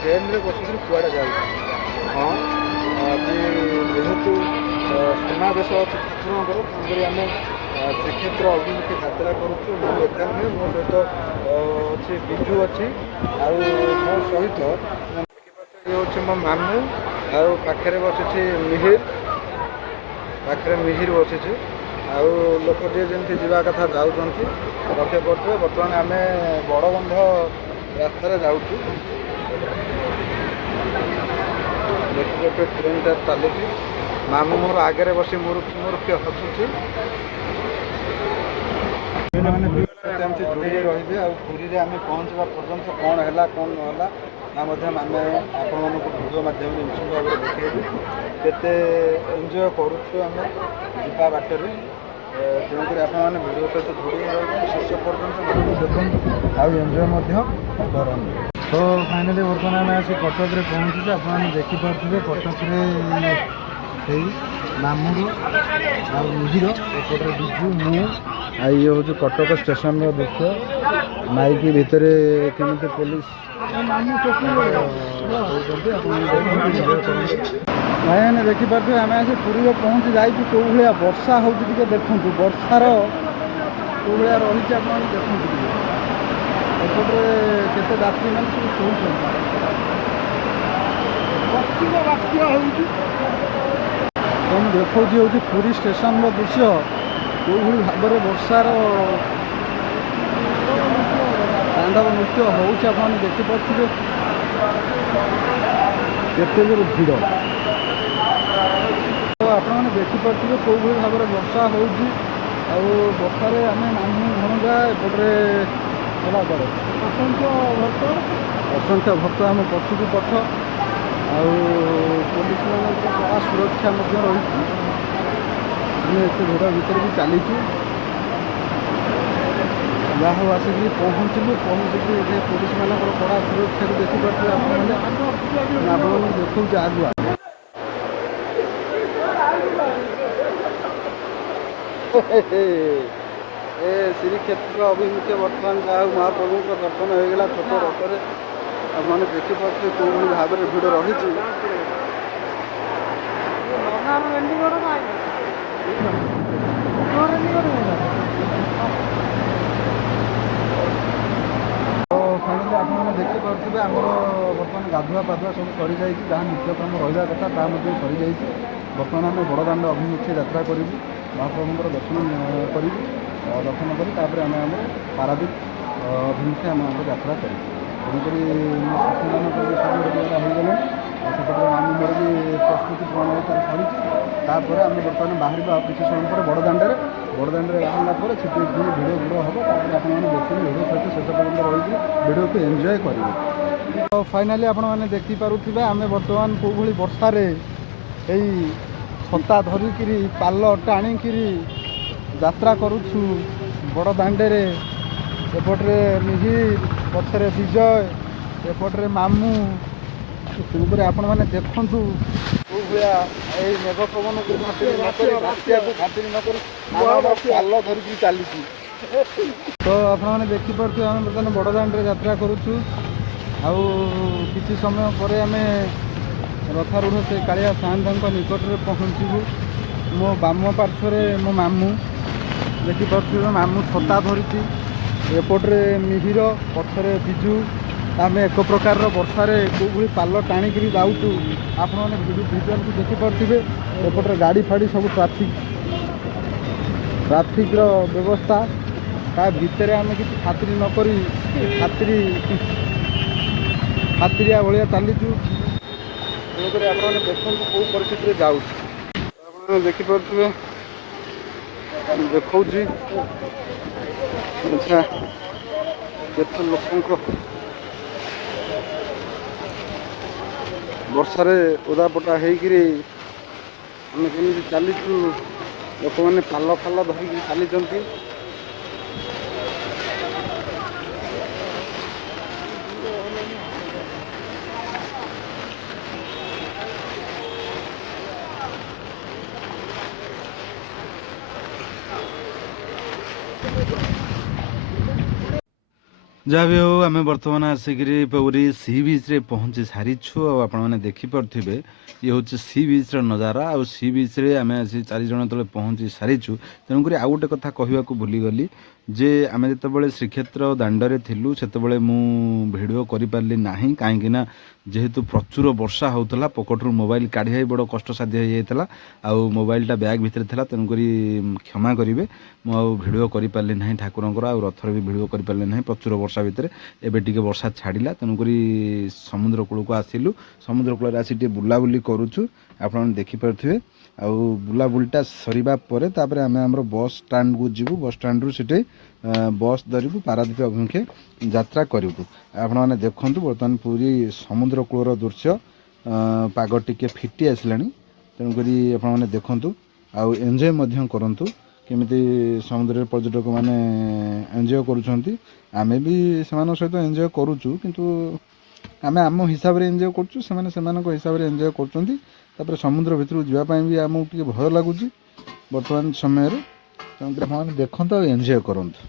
Train रे बसिक कुआड़े जाऊँ हाँ जेहेतु सुनावेश अच्छे ठाकुर तेणुक आम श्रीक्षेत्र अभिमुखे यात्रा करुचु मुझे एका नुहे मो सहित अच्छे बिजु अच्छी मो सहित ये हूँ मो मामू आखिर बसी मिहिर बसी लोक जी जमी जावा कथा जाऊँ लक्ष्य करते बर्तमान आम बड़बंध रास्तार जाऊँ देखिए ट्रेनटा चलुची मामू मोर आगे बसी मुरुखी हसुची मैंने जोड़ी रे आुरी आम पहुँचा पर्यंत कौन है कौन ना आम आपण भिडियो मध्यम निश्चित भाव में देखेबू केते एंजय करुँ जीवा बाटर तेणुक भिडियो सहित जोड़ी रही शेष पर्यटन देखते आंजय कर तो फाइनाली बर्तमान आम आसी कटक रे पहुँचुचे आपने देखिपे कटक से मामूर मिहिर एपटे बिजु मु ये हूँ कटक स्टेशन दृश्य माइक भितर केमी पुलिस भाई देखिपे आम आसी पुरी में पहुँची जाइए कौ भाया वर्षा हो देखूँ वर्षार कौ भाया रही आप देखूँ एपटे केते यात्री मैंने सब शोचुं देखा हूँ पुरी स्टेशन दृश्य कौ भाव में वर्षार तांडव नृत्य हो देखिपे केते जोर भिड़ तो आपने देखिपे कौ भाव में वर्षा हो वर्षार आम मामू भणजा एपटे गला पड़े असंख्य भक्त आम पछकू पछ पुलिस मान कड़ा सुरक्षा रही एत भिड़ भर भी चलीचु जहाँ हूँ आसिक पहुँचलु पहुँचिकी पुलिस मान कड़ा सुरक्षा को देखिपे आपको देखा आगुआ श्रीक्षेत्र अभिमुखे बर्तमान जहाँ महाप्रभु दर्शन होगा छोट रथरे आपने देखिपे कौ भाव में भिड़ रही फाइनाली आपने देखिपे आम बर्तमान गाधुआ पाधुआ सब सरी जाए जहाँ नित्यक्रम रहा कथा सरी जाए बर्तमान आम बड़दाण्ड अभिमुखे यात्रा करूँ महाप्रभुଙ୍କର दर्शन करूँ दर्शन कर आम आम पारादीप अभिमुखे आम आम यात्रा करूँ तेणुक मो साथी मानक सब रेडीगला हो गले सेपटे मामू मोर भी प्रस्तुति प्रणाली सरी तापर आम बर्तमान बाहर किसी समय पर बड़दाण्डे बाहरला भिड़ भिड़ हम आपने देखिए भिडियो सहित शेष पर्यटन रही भिडियो को एंजय करेंगे तो फाइनाली आपने देखिपे आम बर्तमान कौ भाई वर्षार छता धरिकी पाल टाणिकी यात्रा करुछु बड़दाण्डे एपटे मिहिर पछरे विजय एपटे मामू तेणुक आपण मैंने देखूँ कौ भाया मेघ पवन को खातिर नक पाल धरिकी चली तो आपने देखिपे आम बर्तमान बड़दाण्डे यात्रा करुछु किसी समय पर आम रथारूढ़ से कालिया साहंत निकट में पहुँचू मो बाम पार्श्वे मो मामू देखिपे मामू छता धरी एपटे मिहिर पछरे बिजु आम एक प्रकार वर्षार कौ भाई पाल टाणिकी जाऊँ आपने भिजुआल को देखिपे एपटे गाड़ी फाड़ी सब ट्राफिक व्यवस्था ता भितर आम किसी खातिर नक खातिरिया भाया चलीचु तेणुक आपने देखूँ कौ परिस्थिति जाऊँ आप देखिपे देखा अच्छा କେତେ ଲୋକଙ୍କ ବର୍ଷାରେ ଓଦାପଟା ହେଇକିରି ଆମେ କେମିତି ଚାଲିଛୁ। ଲୋକମାନେ ପାଲ ଫାଲ ଧରିକି ଚାଲିଛନ୍ତି। ଯାହା ବି ହଉ ଆମେ ବର୍ତ୍ତମାନ ଆସିକିରି ପୁରୀ ସି ବିଚ୍ରେ ପହଞ୍ଚି ସାରିଛୁ। ଆଉ ଆପଣମାନେ ଦେଖିପାରୁଥିବେ ଇଏ ହେଉଛି ସି ବିଚ୍ର ନଜାରା। ଆଉ ସି ବିଚ୍ରେ ଆମେ ଆସି 4 ଜଣ ତଳେ ପହଞ୍ଚି ସାରିଛୁ। ତେଣୁକରି ଆଉ ଗୋଟେ କଥା କହିବାକୁ ଭୁଲିଗଲି ଯେ ଆମେ ଯେତେବେଳେ ଶ୍ରୀକ୍ଷେତ୍ର ଦାଣ୍ଡରେ ଥିଲୁ ସେତେବେଳେ ମୁଁ ଭିଡ଼ିଓ କରିପାରିଲି ନାହିଁ, କାହିଁକିନା ଯେହେତୁ ପ୍ରଚୁର ବର୍ଷା ହେଉଥିଲା ପକେଟରୁ ମୋବାଇଲ କାଢ଼ିବା ବି ବଡ଼ କଷ୍ଟସାଧ୍ୟ ହେଇଯାଇଥିଲା। ଆଉ ମୋବାଇଲଟା ବ୍ୟାଗ୍ ଭିତରେ ଥିଲା, ତେଣୁକରି କ୍ଷମା କରିବେ ମୁଁ ଆଉ ଭିଡ଼ିଓ କରିପାରିଲି ନାହିଁ ଠାକୁରଙ୍କର, ଆଉ ରଥରେ ବି ଭିଡ଼ିଓ କରିପାରିଲି ନାହିଁ ପ୍ରଚୁର ବର୍ଷା ଭିତରେ। ଏବେ ଟିକେ ବର୍ଷା ଛାଡ଼ିଲା, ତେଣୁକରି ସମୁଦ୍ର କୂଳକୁ ଆସିଲୁ। ସମୁଦ୍ର କୂଳରେ ଆସି ଟିକେ ବୁଲାବୁଲି କରୁଛୁ, ଆପଣମାନେ ଦେଖିପାରୁଥିବେ। ଆଉ ବୁଲାବୁଲିଟା ସରିବା ପରେ ତାପରେ ଆମେ ଆମର ବସ୍ ଷ୍ଟାଣ୍ଡକୁ ଯିବୁ। ବସ୍ ଷ୍ଟାଣ୍ଡରୁ ସେଠି ବସ୍ ଧରିବୁ, ପାରାଦ୍ୱୀପ ଅଭିମୁଖେ ଯାତ୍ରା କରିବୁ। ଆପଣମାନେ ଦେଖନ୍ତୁ ବର୍ତ୍ତମାନ ପୁରୀ ସମୁଦ୍ର କୂଳର ଦୃଶ୍ୟ। ପାଗ ଟିକେ ଫିଟି ଆସିଲାଣି, ତେଣୁକରି ଆପଣମାନେ ଦେଖନ୍ତୁ ଆଉ ଏନ୍ଜୟ ମଧ୍ୟ କରନ୍ତୁ କେମିତି ସମୁଦ୍ରରେ ପର୍ଯ୍ୟଟକମାନେ ଏନ୍ଜୟ କରୁଛନ୍ତି। ଆମେ ବି ସେମାନଙ୍କ ସହିତ ଏନ୍ଜୟ କରୁଛୁ, କିନ୍ତୁ ଆମେ ଆମ ହିସାବରେ ଏନ୍ଜୟ କରୁଛୁ, ସେମାନେ ସେମାନଙ୍କ ହିସାବରେ ଏନ୍ଜୟ କରୁଛନ୍ତି। ତାପରେ ସମୁଦ୍ର ଭିତରକୁ ଯିବା ପାଇଁ ବି ଆମକୁ ଟିକେ ଭୟ ଲାଗୁଛି ବର୍ତ୍ତମାନ ସମୟରେ। ତେଣୁକରି ଆପଣମାନେ ଦେଖନ୍ତୁ ଆଉ ଏନ୍ଜୟ କରନ୍ତୁ।